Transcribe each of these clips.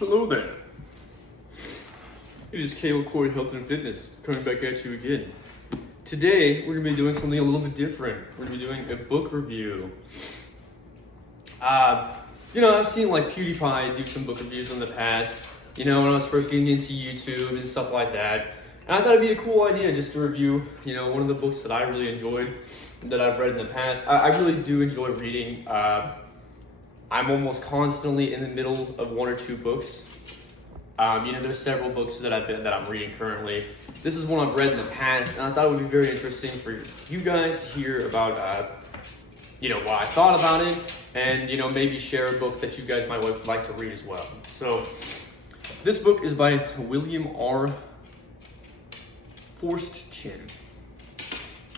Hello there. It is Caleb Corey Health and Fitness coming back at you again. Today we're gonna be doing something a little bit different. We're gonna be doing a book review. I've seen like PewDiePie do some book reviews in the past. When I was first getting into YouTube and stuff like that. And I thought it'd be a cool idea just to review, one of the books that I really enjoyed that I've read in the past. I really do enjoy reading. I'm almost constantly in the middle of one or two books. There's several books that I'm reading currently. This is one I've read in the past, and I thought it would be very interesting for you guys to hear about, what I thought about it, and maybe share a book that you guys might like to read as well. So, this book is by William R. Forstchin,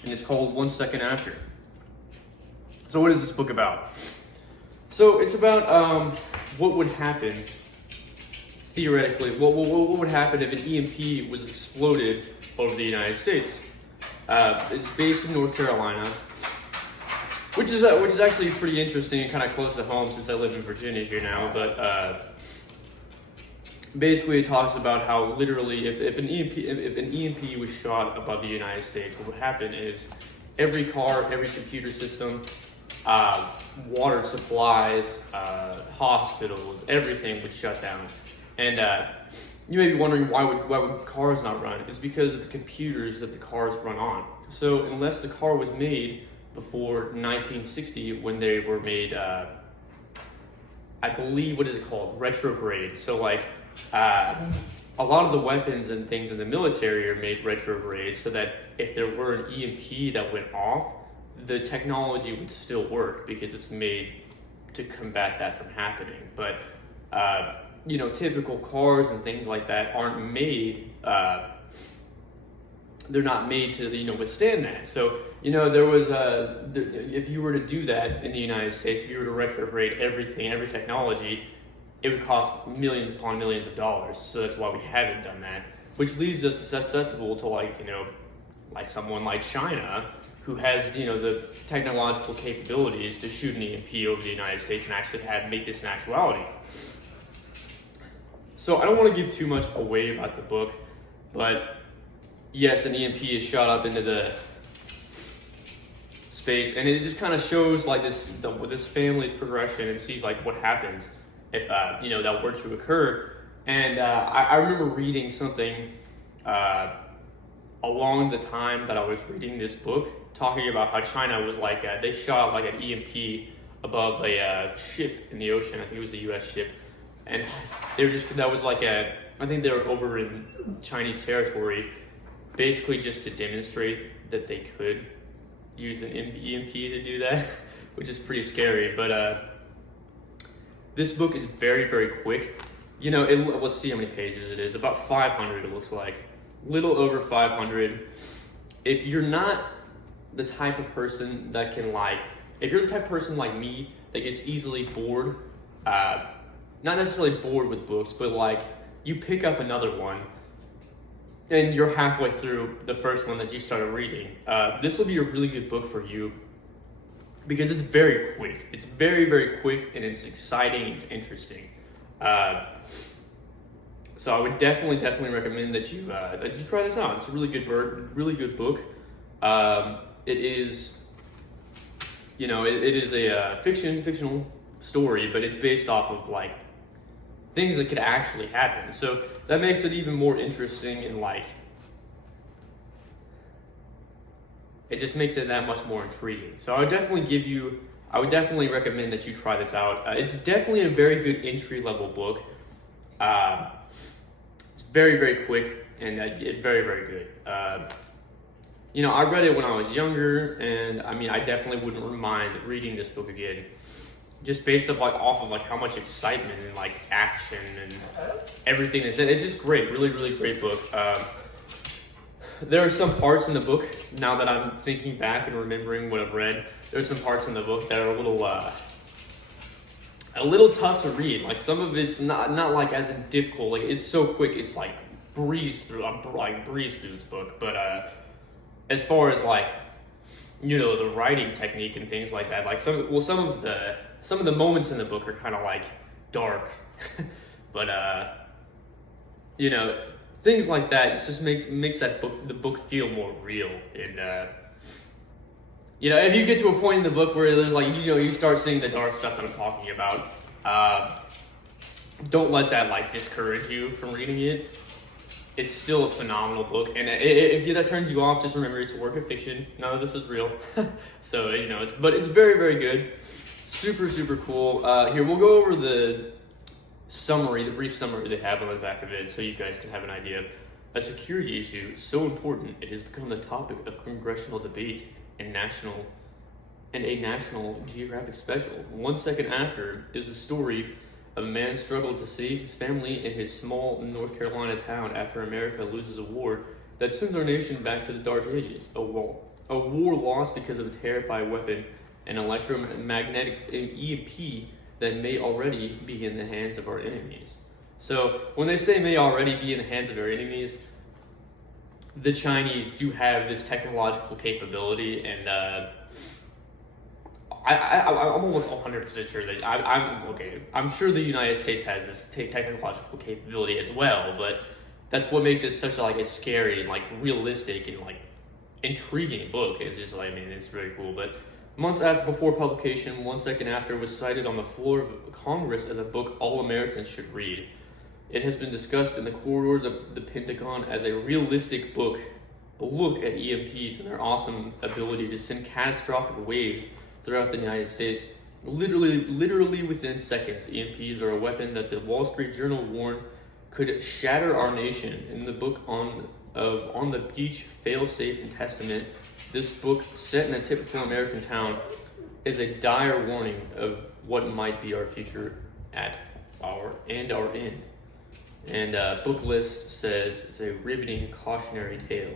and it's called 1 Second After. So, what is this book about? So, it's about what would happen. Theoretically, what would happen if an EMP was exploded over the United States? It's based in North Carolina, which is actually pretty interesting and kind of close to home since I live in Virginia here now. But basically, it talks about how literally, if an EMP was shot above the United States, what would happen is every car, every computer system, water supplies, hospitals, everything would shut down. And you may be wondering why would cars not run? It's because of the computers that the cars run on. So unless the car was made before 1960, when they were made, I believe, what is it called? Retrograde. So like a lot of the weapons and things in the military are made retrograde, so that if there were an EMP that went off, the technology would still work because it's made to combat that from happening. But typical cars and things like that aren't made, they're not made to, withstand that. So, there was, if you were to do that in the United States, if you were to retrograde everything, every technology, it would cost millions upon millions of dollars. So that's why we haven't done that, which leaves us susceptible to like someone like China, who has, the technological capabilities to shoot an EMP over the United States and actually make this an actuality. So I don't want to give too much away about the book, but yes, an EMP is shot up into the space, and it just kind of shows like this family's progression and sees like what happens if that were to occur. And I remember reading something along the time that I was reading this book, talking about how China was like they shot like an EMP above a ship in the ocean. I think it was a U.S. ship. And they were I think they were over in Chinese territory, basically just to demonstrate that they could use an EMP to do that, which is pretty scary. But this book is very, very quick. Let's see how many pages it is. About 500, it looks like. Little over 500. If you're not the type of person that can if you're the type of person like me that gets easily bored, not necessarily bored with books, but you pick up another one and you're halfway through the first one that you started reading, this will be a really good book for you because it's very quick. It's very, very quick, and it's exciting, it's interesting. So I would definitely recommend that you try this out. It's a really good book. It is, it is a fictional story, but it's based off of things that could actually happen. So that makes it even more interesting, and it just makes it that much more intriguing. So I would definitely recommend that you try this out. It's definitely a very good entry-level book. It's very, very quick, and very, very good. I read it when I was younger, and I definitely wouldn't mind reading this book again, just based off of how much excitement and action and everything that's in it. It's just great, really, really great book. There are some parts in the book, now that I'm thinking back and remembering what I've read, there's some parts in the book that are a little tough to read. Some of it's not as in difficult. It's so quick, it's breeze through. I'm breeze through this book. But as far as the writing technique and things like that, some of the moments in the book are kind of dark. But you know, things like that, it just makes the book feel more real. And you know, if you get to a point in the book where there's like, you know, you start seeing the dark stuff that I'm talking about, don't let that like discourage you from reading it. It's still a phenomenal book, and if that turns you off, just remember it's a work of fiction. None of this is real. So, you know, it's very, very good. Super, super cool. Here, we'll go over the summary, the brief summary they have on the back of it, so you guys can have an idea. A security issue so important it has become the topic of congressional debate and a National Geographic special. 1 second after is the story of a man struggled to save his family in his small North Carolina town after America loses a war that sends our nation back to the dark ages. A war lost because of a terrifying weapon, an electromagnetic EMP that may already be in the hands of our enemies. So when they say may already be in the hands of our enemies, the Chinese do have this technological capability, and I'm almost 100% sure that I'm sure the United States has this technological capability as well, but that's what makes it such like a scary and like realistic and like intriguing book. It's just like, I mean, it's very cool. But months before publication, 1 second after, was cited on the floor of Congress as a book all Americans should read. It has been discussed in the corridors of the Pentagon as a realistic book, a look at EMPs and their awesome ability to send catastrophic waves throughout the United States. Literally within seconds, EMPs are a weapon that the Wall Street Journal warned could shatter our nation. In the book On the Beach, Failsafe and Testament, this book, set in a typical American town, is a dire warning of what might be our future at our end. And book list says it's a riveting cautionary tale.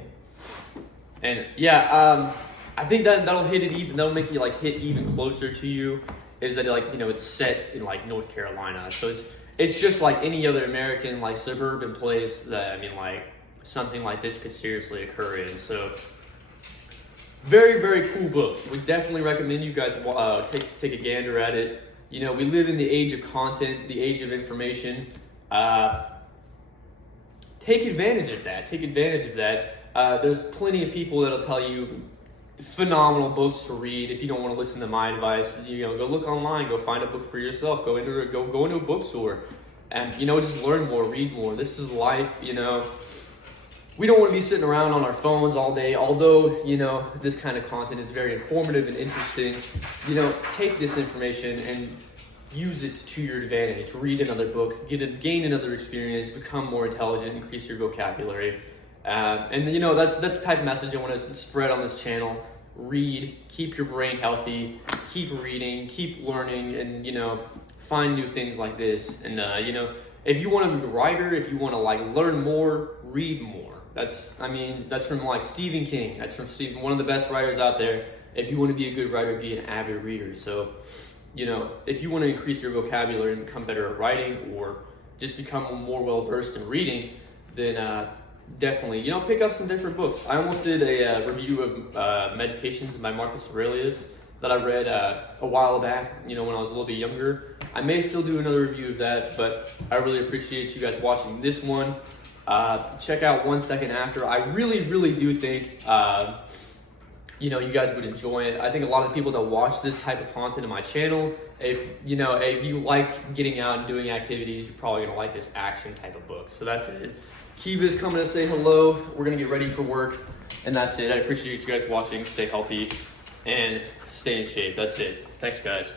And yeah, I think that'll make you like hit even closer to you. Is that, like, you know, it's set in like North Carolina, so it's just like any other American like suburban place that, I mean, like something like this could seriously occur in. So very, very cool book. We definitely recommend you guys take a gander at it. You know, we live in the age of content, the age of information. Take advantage of that. There's plenty of people that'll tell you phenomenal books to read. If you don't want to listen to my advice, you know, go look online, go find a book for yourself, go into a bookstore, and, you know, just learn more, read more. This is life, you know. We don't want to be sitting around on our phones all day, although, you know, this kind of content is very informative and interesting. You know, take this information and use it to your advantage. Read another book, gain another experience, become more intelligent, increase your vocabulary. And, you know, that's the type of message I want to spread on this channel. Read, keep your brain healthy, keep reading, keep learning, and, you know, find new things like this. And, you know, if you want to be a writer, if you want to like learn more, read more. That's from like Stephen King. That's from Stephen, one of the best writers out there. If you want to be a good writer, be an avid reader. So, you know, if you want to increase your vocabulary and become better at writing, or just become more well-versed in reading, then definitely, you know, pick up some different books. I almost did a review of Meditations by Marcus Aurelius that I read a while back, you know, when I was a little bit younger. I may still do another review of that, but I really appreciate you guys watching this one. Check out 1 second after. I really, really do think, you know, you guys would enjoy it. I think a lot of people that watch this type of content on my channel, if you like getting out and doing activities, you're probably gonna like this action type of book. So that's it. Kiva's coming to say hello. We're gonna get ready for work, and that's it. I appreciate you guys watching. Stay healthy and stay in shape. That's it. Thanks, guys.